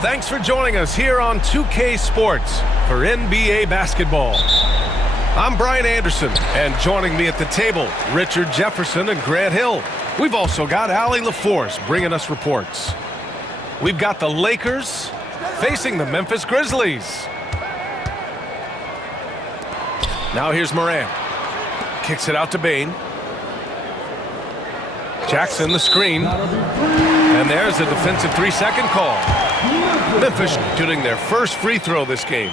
Thanks for joining us here on 2K Sports for NBA basketball. I'm Brian Anderson, and joining me at the table, Richard Jefferson and Grant Hill. We've also got Allie LaForce bringing us reports. We've got the Lakers facing the Memphis Grizzlies. Now here's Morant. Kicks it out to Bane. Jackson the screen. And there's a defensive 3-second call. Memphis shooting their first free throw this game.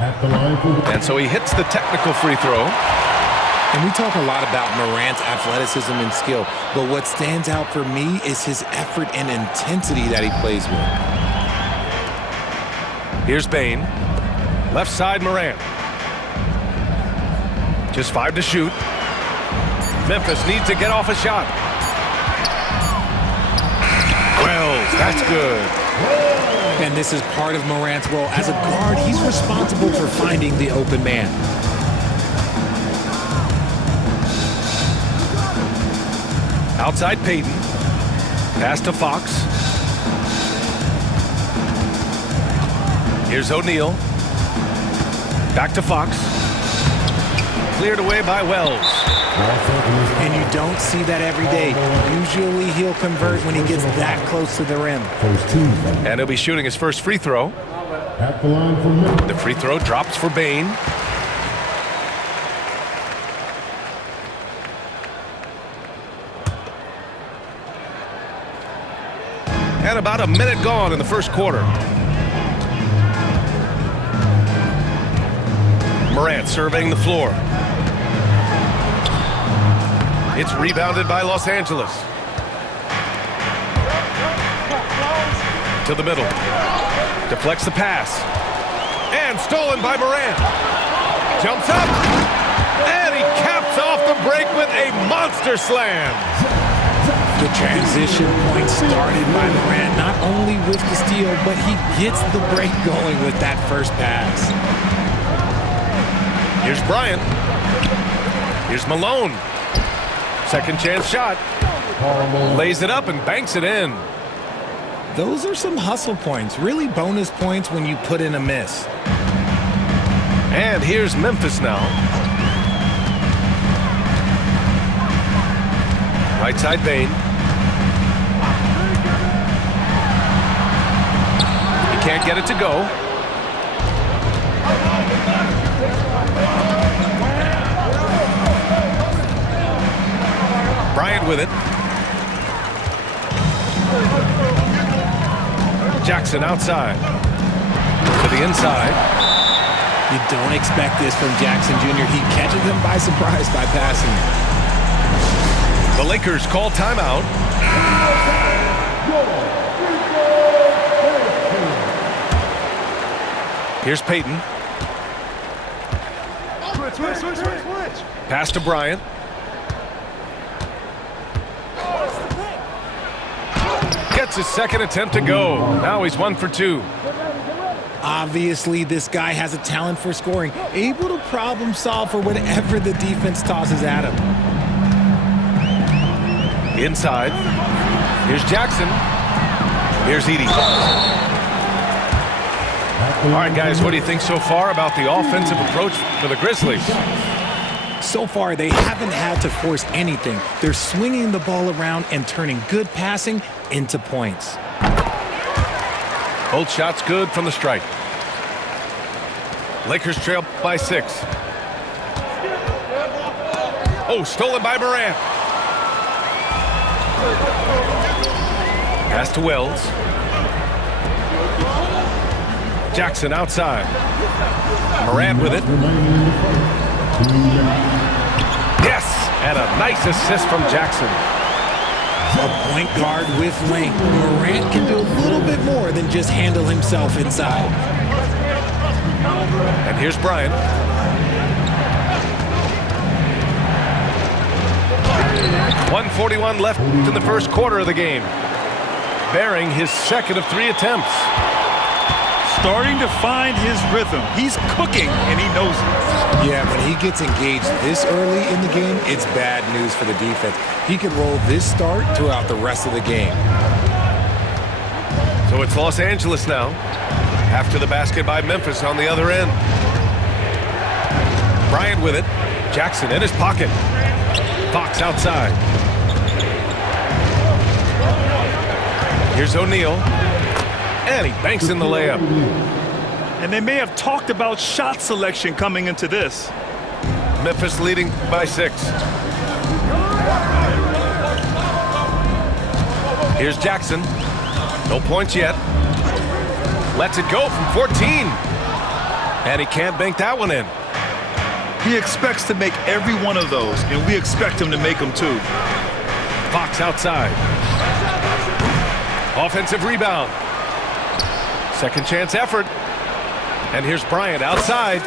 And so he hits the technical free throw. And we talk a lot about Morant's athleticism and skill, but what stands out for me is his effort and intensity that he plays with. Here's Bane. Left side Morant. Just 5 to shoot. Memphis needs to get off a shot. Wells, that's good. And this is part of Morant's role. As a guard, he's responsible for finding the open man. Outside Payton. Pass to Fox. Here's O'Neal. Back to Fox. Cleared away by Wells. And you don't see that every day. Usually he'll convert when he gets that close to the rim. And he'll be shooting his first free throw. The free throw drops for Bane. And about a minute gone in the first quarter. Morant surveying the floor. It's rebounded by Los Angeles. To the middle. Deflects the pass. And stolen by Morant. Jumps up. And he caps off the break with a monster slam. The transition point started by Morant, not only with the steal, but he gets the break going with that first pass. Here's Bryant. Here's Malone. Second chance shot. Lays it up and banks it in. Those are some hustle points, really bonus points when you put in a miss. And here's Memphis now. Right side Bane. He can't get it to go. Bryant with it. Jackson outside. To the inside. You don't expect this from Jackson Jr. He catches them by surprise by passing. The Lakers call timeout. Here's Payton. Switch. Pass to Bryant. Gets his second attempt to go. Now he's 1 for 2. Obviously, this guy has a talent for scoring, able to problem solve for whatever the defense tosses at him. Inside. Here's Jackson. Here's Edey. All right, guys, what do you think so far about the offensive approach for the Grizzlies? So far, they haven't had to force anything. They're swinging the ball around and turning good passing into points. Both shots good from the stripe. Lakers trail by 6. Oh, stolen by Morant. Pass to Wells. Jackson outside. Morant with it. Yes! And a nice assist from Jackson. A point guard with length. Morant can do a little bit more than just handle himself inside. And here's Bryant. .141 left in the first quarter of the game. Bearing his second of 3 attempts. Starting to find his rhythm. He's cooking, and he knows it. Yeah, when he gets engaged this early in the game, it's bad news for the defense. He could roll this start throughout the rest of the game. So it's Los Angeles now. After the basket by Memphis on the other end. Bryant with it. Jackson in his pocket. Fox outside. Here's O'Neal. And he banks in the layup. And they may have talked about shot selection coming into this. Memphis leading by 6. Here's Jackson. No points yet. Lets it go from 14. And he can't bank that one in. He expects to make every one of those, and we expect him to make them too. Fox outside. Offensive rebound. Second chance effort. And here's Bryant outside.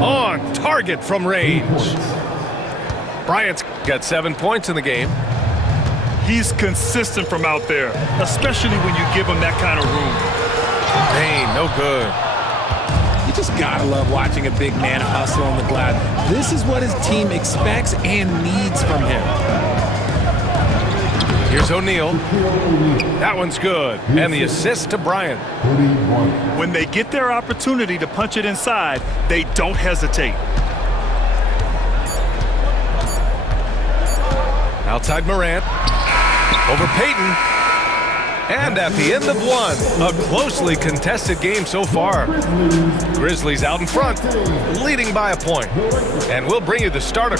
On target from range. Bryant's got 7 points in the game. He's consistent from out there, especially when you give him that kind of room. Payne, no good. You just gotta love watching a big man hustle on the glass. This is what his team expects and needs from him. Here's O'Neal. That one's good. And the assist to Bryant. When they get their opportunity to punch it inside, they don't hesitate. Outside Morant. Over Payton. And at the end of one, a closely contested game so far. Grizzlies out in front, leading by a point. And we'll bring you the starter.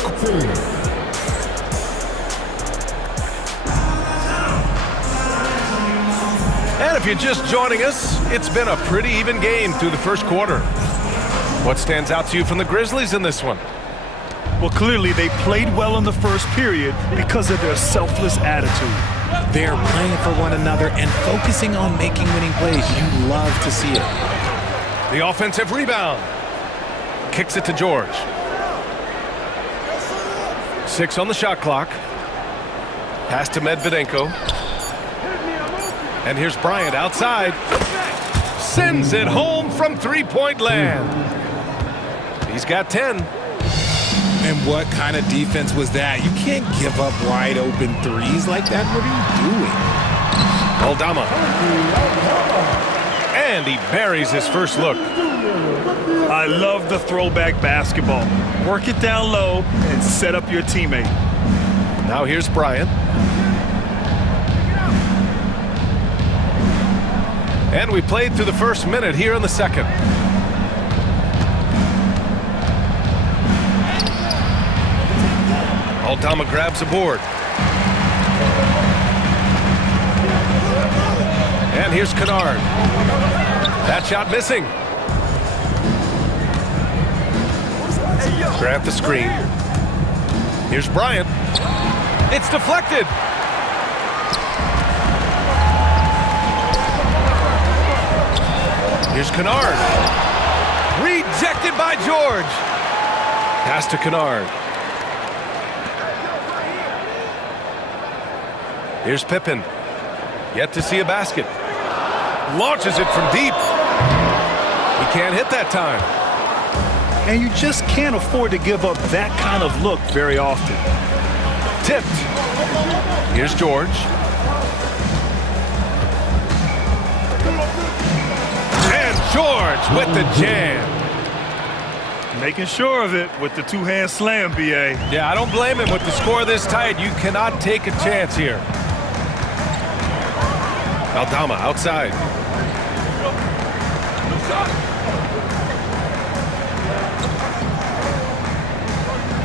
And if you're just joining us, it's been a pretty even game through the first quarter. What stands out to you from the Grizzlies in this one? Well, clearly they played well in the first period because of their selfless attitude. They're playing for one another and focusing on making winning plays. You love to see it. The offensive rebound. Kicks it to George. 6 on the shot clock. Pass to Medvedenko. And here's Bryant outside. Sends it home from three-point land. He's got 10. And what kind of defense was that? You can't give up wide open threes like that. What are you doing? Aldama. And he buries his first look. I love the throwback basketball. Work it down low and set up your teammate. Now here's Bryant. And we played through the first minute here in the second. Aldama grabs a board. And here's Kennard. That shot missing. Grab the screen. Here's Bryant. It's deflected. Here's Kennard. Rejected by George. Pass to Kennard. Here's Pippen. Yet to see a basket. Launches it from deep. He can't hit that time. And you just can't afford to give up that kind of look very often. Tipped. Here's George. And George with the jam. Making sure of it with the two-hand slam, B.A. Yeah, I don't blame him with the score this tight. You cannot take a chance here. Aldama outside.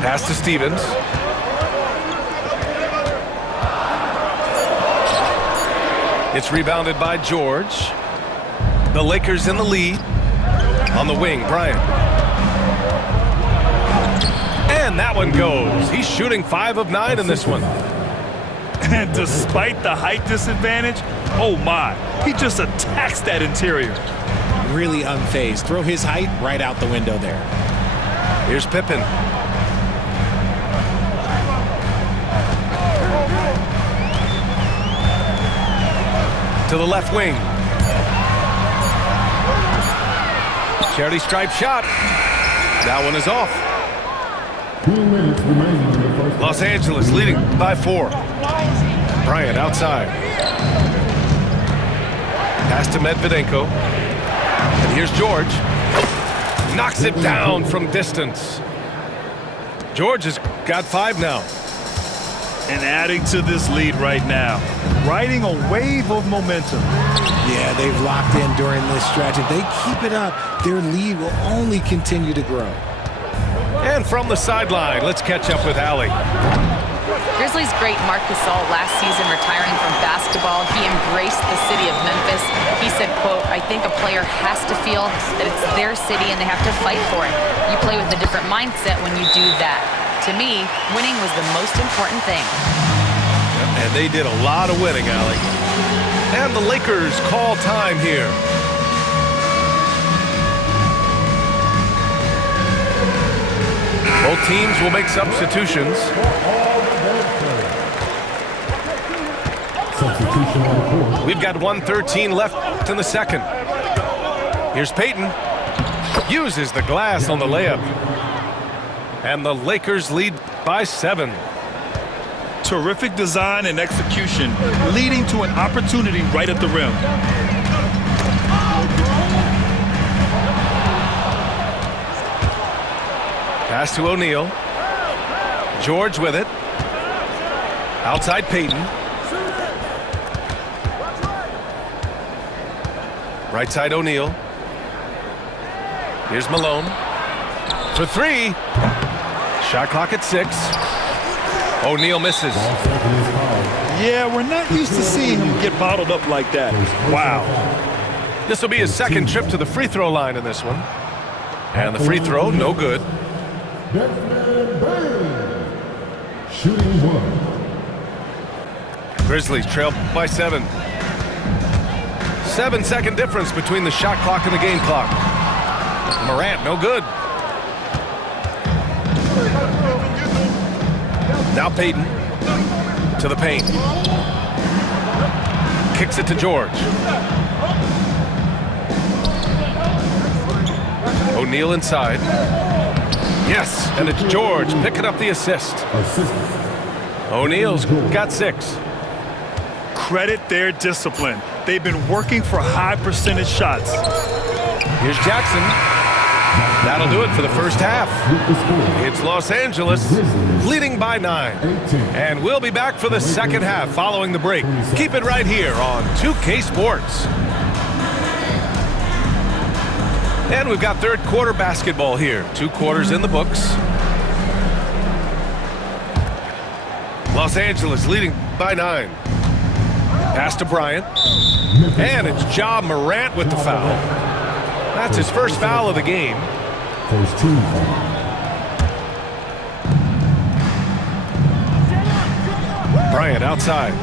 Pass to Stevens. It's rebounded by George. The Lakers in the lead. On the wing, Bryant. And that one goes. He's shooting 5 of 9 in this one. And despite the height disadvantage, oh my, he just attacks that interior. Really unfazed. Throw his height right out the window there. Here's Pippen. To the left wing. Charity stripe shot. That one is off. 2 minutes remaining in the first. Los Angeles leading by 4. Bryant outside. Pass to Medvedenko. And here's George. Knocks it down from distance. George has got 5 now. And adding to this lead right now. Riding a wave of momentum. Yeah, they've locked in during this stretch. If they keep it up, their lead will only continue to grow. And from the sideline, let's catch up with Allie. Grizzlies great Marc Gasol last season retiring from basketball. He embraced the city of Memphis. He said, quote, "I think a player has to feel that it's their city and they have to fight for it. You play with a different mindset when you do that. To me, winning was the most important thing." And they did a lot of winning, Allie. And the Lakers call time here. Both teams will make substitutions. Substitution on the court. We've got 1:13 left in the second. Here's Payton. Uses the glass on the layup. And the Lakers lead by 7. Terrific design and execution, leading to an opportunity right at the rim. Pass to O'Neal. George with it. Outside Payton. Right side O'Neal. Here's Malone. For 3. Shot clock at 6. O'Neal misses. Yeah, we're not used to seeing him get bottled up like that. Wow. This will be his second trip to the free throw line in this one. And the free throw, no good. Desmond Bain. Shooting 1. Grizzlies trail by 7. 7-second difference between the shot clock and the game clock. Morant, no good. Now Payton to the paint. Kicks it to George. O'Neal inside. Yes, and it's George picking up the assist. O'Neal's got 6. Credit their discipline. They've been working for high percentage shots. Here's Jackson. That'll do it for the first half. It's Los Angeles leading by 9. And we'll be back for the second half following the break. Keep it right here on 2K Sports. And we've got third quarter basketball here. 2 quarters in the books. Los Angeles leading by 9. Pass to Bryant. And it's Ja Morant with the foul. That's his first foul of the game. First team foul. Bryant outside.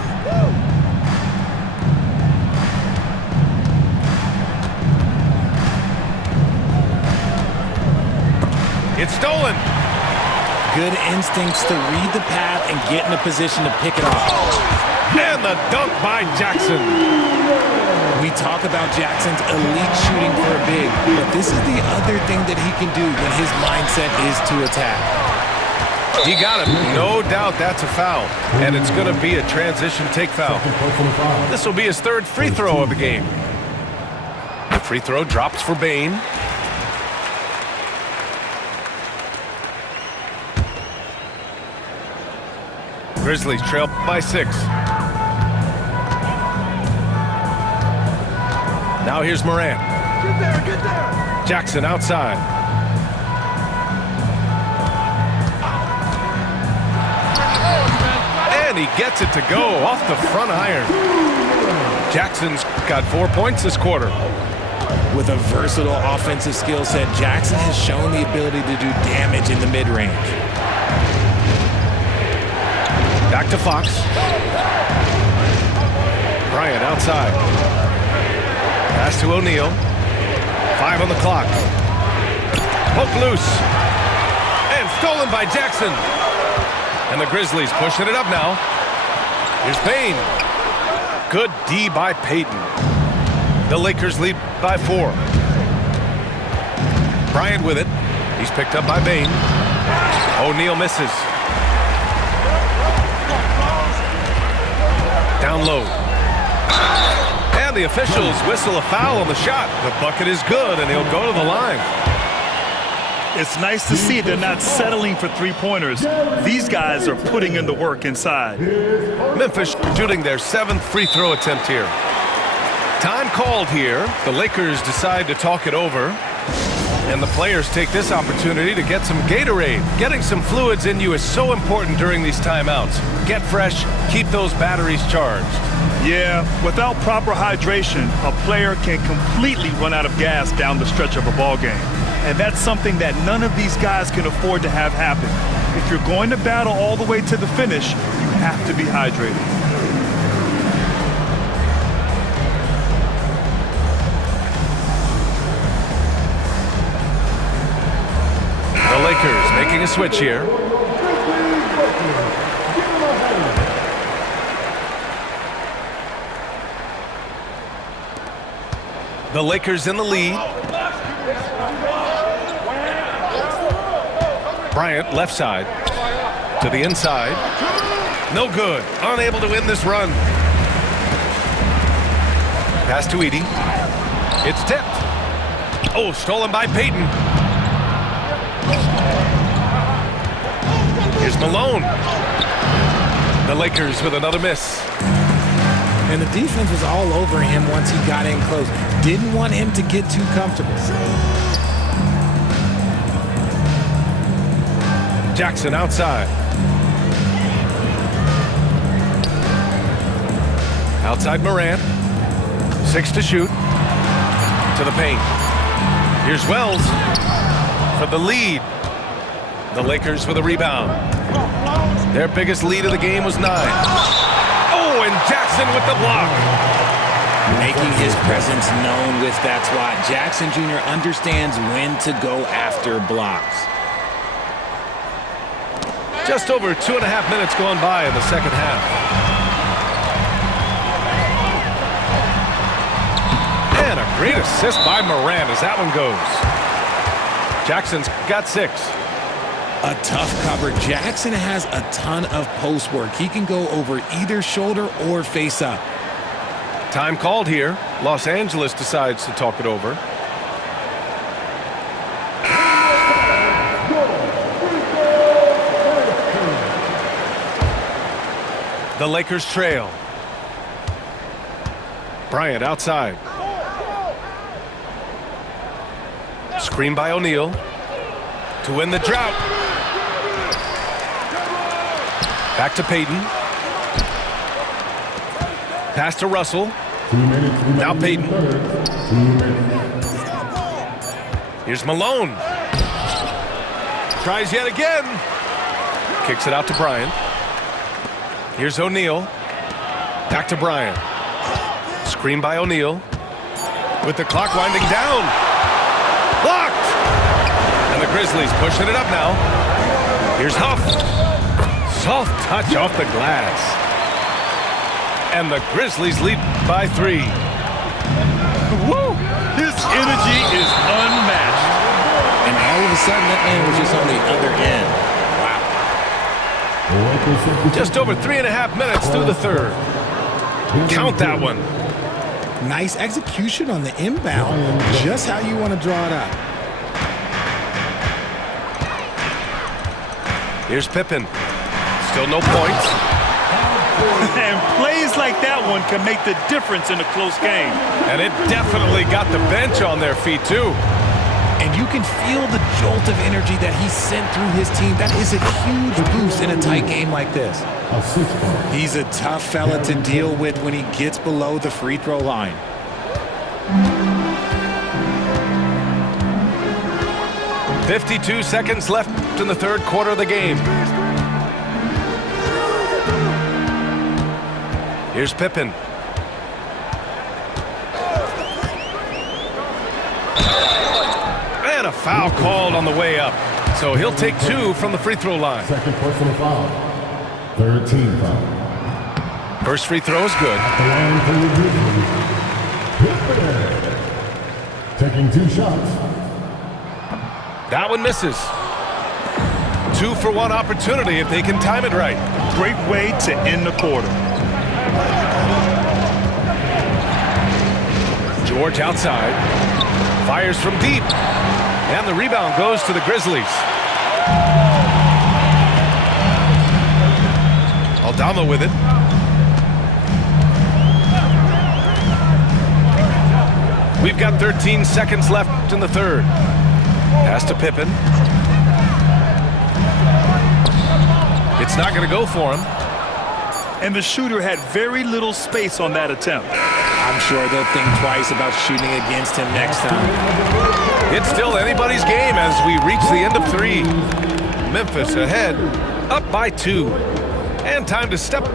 It's stolen. Good instincts to read the path and get in a position to pick it off. And the dunk by Jackson. We talk about Jackson's elite shooting for a big, but this is the other thing that he can do when his mindset is to attack. He got him. No doubt that's a foul. And it's going to be a transition take foul. This will be his 3rd free throw of the game. The free throw drops for Bain. Grizzlies trail by 6. Now here's Morant. Get there. Jackson outside. And he gets it to go off the front iron. Jackson's got 4 points this quarter. With a versatile offensive skill set, Jackson has shown the ability to do damage in the mid-range. Back to Fox. Bryant outside. Pass to O'Neal. 5 on the clock. Poke loose. And stolen by Jackson. And the Grizzlies pushing it up now. Here's Payne. Good D by Payton. The Lakers lead by 4. Bryant with it. He's picked up by Bain. O'Neal misses. Down low. And the officials whistle a foul on the shot. The bucket is good, and he'll go to the line. It's nice to see they're not settling for three-pointers. These guys are putting in the work inside. Memphis shooting their 7th free throw attempt here. Time called here. The Lakers decide to talk it over. And the players take this opportunity to get some Gatorade. Getting some fluids in you is so important during these timeouts. Get fresh, keep those batteries charged. Yeah, without proper hydration, a player can completely run out of gas down the stretch of a ball game. And that's something that none of these guys can afford to have happen. If you're going to battle all the way to the finish, you have to be hydrated. The Lakers making a switch here. The Lakers in the lead. Bryant left side to the inside. No good. Unable to win this run. Pass to Edey. It's tipped. Oh, stolen by Payton. Here's Malone. The Lakers with another miss. And the defense was all over him once he got in close. Didn't want him to get too comfortable. Jackson outside. Outside Morant. 6 to shoot. To the paint. Here's Wells for the lead. The Lakers with a rebound. Their biggest lead of the game was 9. Oh, and Jackson with the block. Making his presence known with that swat. Jackson Jr. understands when to go after blocks. Just over 2.5 minutes gone by in the second half. And a great assist by Morant as that one goes. Jackson's got 6. A tough cover. Jackson has a ton of post work. He can go over either shoulder or face up. Time called here. Los Angeles decides to talk it over. The Lakers trail. Bryant outside. Screen by O'Neal to win the drought. Back to Payton. Pass to Russell. Now Payton. Here's Malone. Tries yet again. Kicks it out to Bryant. Here's O'Neal. Back to Bryant. Screen by O'Neal. With the clock winding down. Blocked! And the Grizzlies pushing it up now. Here's Huff. Soft touch off the glass. And the Grizzlies lead by 3. Woo! His energy is unmatched. And all of a sudden, that man was just on the other end. Just over 3.5 minutes through the third. Count that one. Nice execution on the inbound. Just how you want to draw it up. Here's Pippen. Still no points. And plays like that one can make the difference in a close game. And it definitely got the bench on their feet, too. And you can feel the jolt of energy that he sent through his team. That is a huge boost in a tight game like this. He's a tough fella to deal with when he gets below the free throw line. "52 seconds left in the third quarter of the game. Here's Pippen. And a foul called on the way up. So he'll take 2 from the free throw line. Second personal foul. Third team foul. First free throw is good. The line for the Grizzlies. Taking 2 shots. That one misses. 2 for 1 opportunity if they can time it right. Great way to end the quarter. George outside. Fires from deep. And the rebound goes to the Grizzlies. Aldama with it. We've got 13 seconds left in the third. Pass to Pippen. It's not going to go for him. And the shooter had very little space on that attempt. I'm sure they'll think twice about shooting against him next time. It's still anybody's game as we reach the end of 3. Memphis ahead, up by 2. And time to step.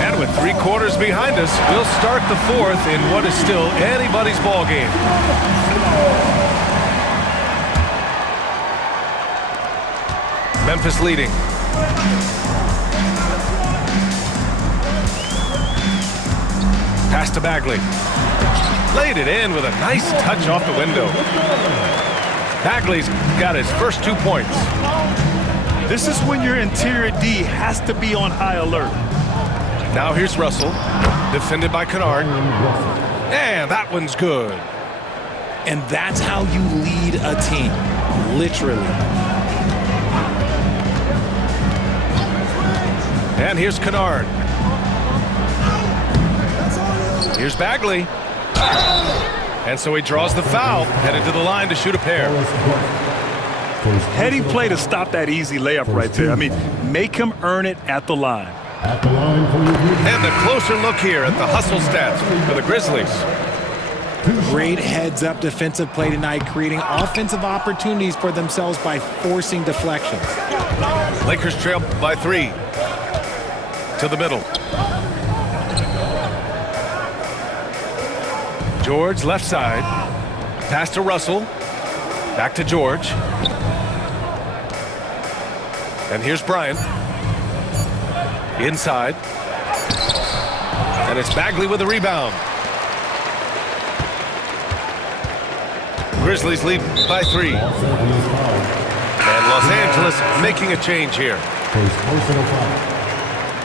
And with 3 quarters behind us, we'll start the 4th in what is still anybody's ball game. Memphis leading. Pass to Bagley. Laid it in with a nice touch off the window. Bagley's got his first 2 points. This is when your interior D has to be on high alert. Now here's Russell, defended by Kennard. And that one's good. And that's how you lead a team, literally. And here's Kennard. Here's Bagley. And so he draws the foul, headed to the line to shoot a pair. Heady play to stop that easy layup right there. I mean, make him earn it at the line. And a closer look here at the hustle stats for the Grizzlies. Great heads-up defensive play tonight, creating offensive opportunities for themselves by forcing deflections. Lakers trail by 3. To the middle. George left side. Pass to Russell. Back to George. And here's Bryant. Inside. And it's Bagley with a rebound. Grizzlies lead by 3. And Los Angeles making a change here.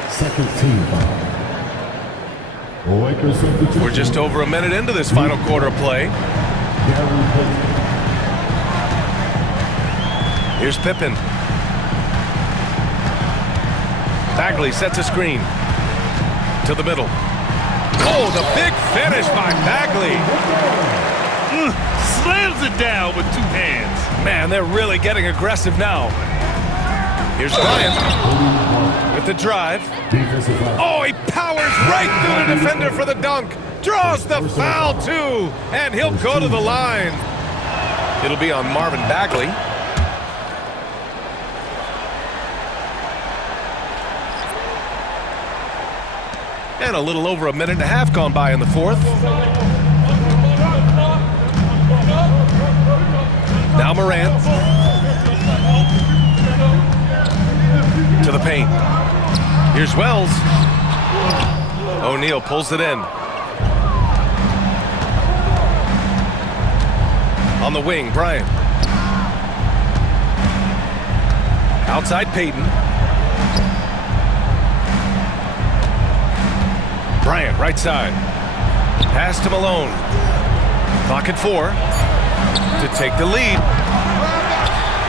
Second team foul. We're just over a minute into this final quarter of play. Here's Pippen. Bagley sets a screen. To the middle. Oh, the big finish by Bagley. Slams it down with 2 hands. Man, they're really getting aggressive now. Here's Bryant with the drive. Oh, he powers right through the defender for the dunk. Draws the foul, too. And he'll go to the line. It'll be on Marvin Bagley. And a little over a minute and a half gone by in the 4th. Now Morant. To the paint. Here's Wells. O'Neal pulls it in. On the wing, Bryant. Outside Payton. Bryant, right side. Pass to Malone. Clock at 4. To take the lead.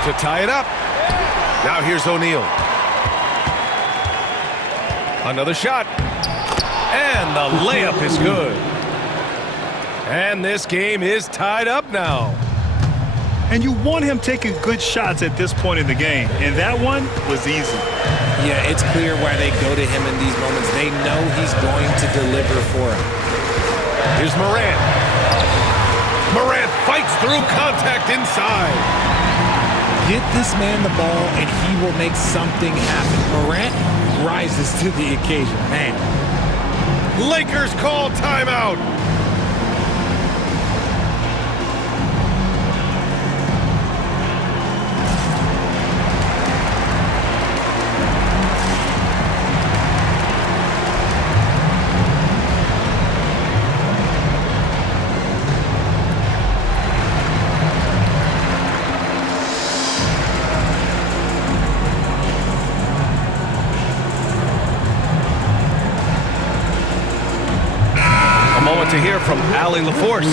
To tie it up. Now here's O'Neal. Another shot. And the layup is good. And this game is tied up now. And you want him taking good shots at this point in the game. And that one was easy. Yeah, it's clear why they go to him in these moments. They know he's going to deliver for them. Here's Morant. Morant fights through contact inside. Get this man the ball and he will make something happen. Morant rises to the occasion. Man. Lakers call timeout. to hear from Allie LaForce.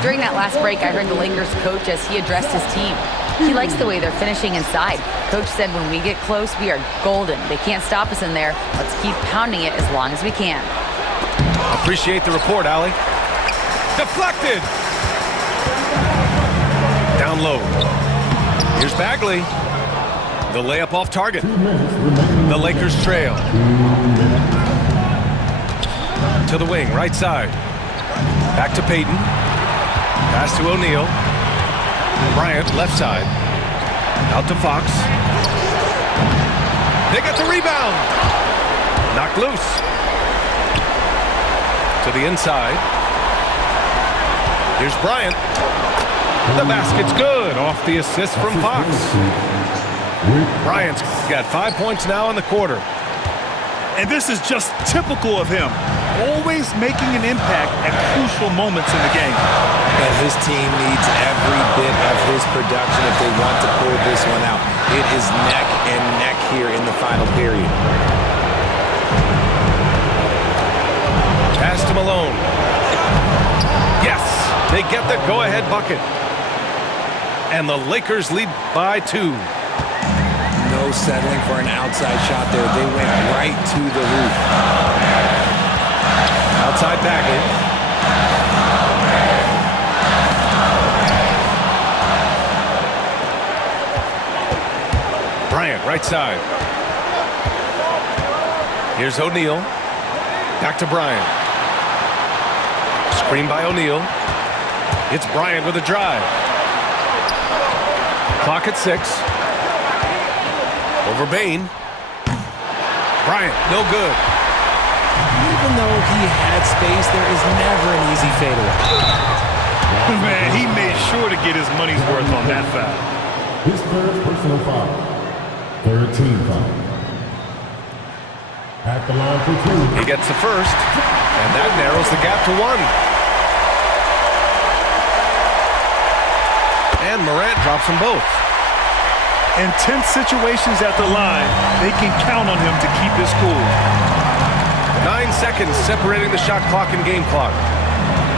During that last break, I heard the Lakers coach as he addressed his team. He likes the way they're finishing inside. Coach said when we get close, we are golden. They can't stop us in there. Let's keep pounding it as long as we can. Appreciate the report, Allie. Deflected. Down low. Here's Bagley. The layup off target. The Lakers trail. To the wing, right side. Back to Payton. Pass to O'Neal. Bryant, left side. Out to Fox. They got the rebound. Knocked loose. To the inside. Here's Bryant. The basket's good. Off the assist from Fox. Bryant's got 5 points now in the quarter. And this is just typical of him. Always making an impact at crucial moments in the game. And his team needs every bit of his production if they want to pull this one out. It is neck and neck here in the final period. Pass to Malone. Yes, they get the go-ahead bucket. And the Lakers lead by 2. No settling for an outside shot there. They went right to the hoop. Outside Bagley. Bryant, right side. Here's O'Neal. Back to Bryant. Screen by O'Neal. It's Bryant with a drive. Clock at 6. Over Bain. Bryant, no good. Even though he had space, there is never an easy fadeaway. Man, he made sure to get his money's worth on that foul. His third personal foul. Third team foul. At the line for 2. He gets the first, and that narrows the gap to 1. And Morant drops them both. In tense situations at the line, they can count on him to keep his cool. 9 seconds separating the shot clock and game clock.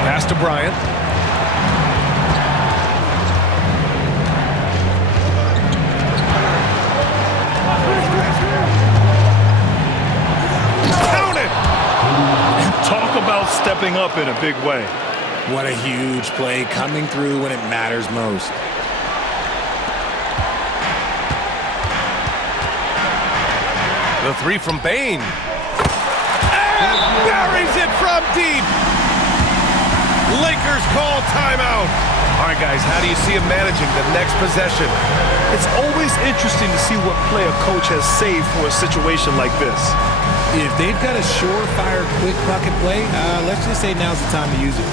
Pass to Bryant. Count it! Talk about stepping up in a big way. What a huge play, coming through when it matters most. The 3 from Bain. And buries it from deep. Lakers call timeout. All right, guys, how do you see him managing the next possession? It's always interesting to see what play a coach has saved for a situation like this. If they've got a surefire quick bucket play, let's just say now's the time to use it.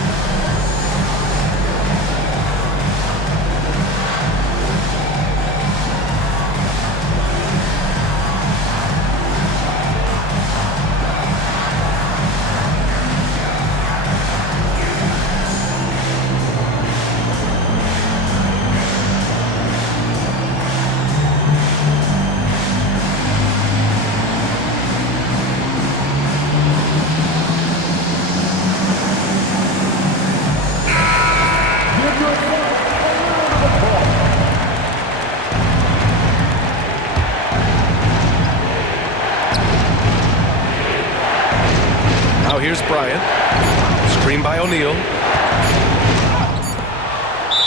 Now here's Bryant. Screen by O'Neal.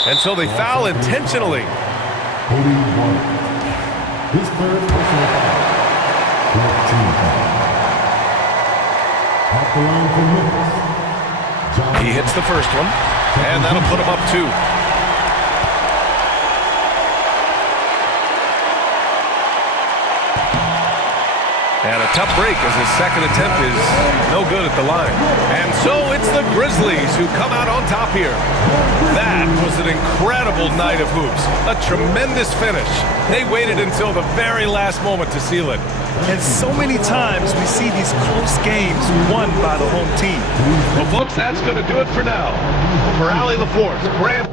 And so they foul intentionally. 41. His third personal foul. 14 foul. At the line for Memphis. He hits the first one, and that'll put him up 2. And a tough break as his second attempt is no good at the line. And so it's the Grizzlies who come out on top here. That was an incredible night of hoops. A tremendous finish. They waited until the very last moment to seal it. And so many times we see these close games won by the home team. Well, folks, that's going to do it for now. For Allie LaForce, Grant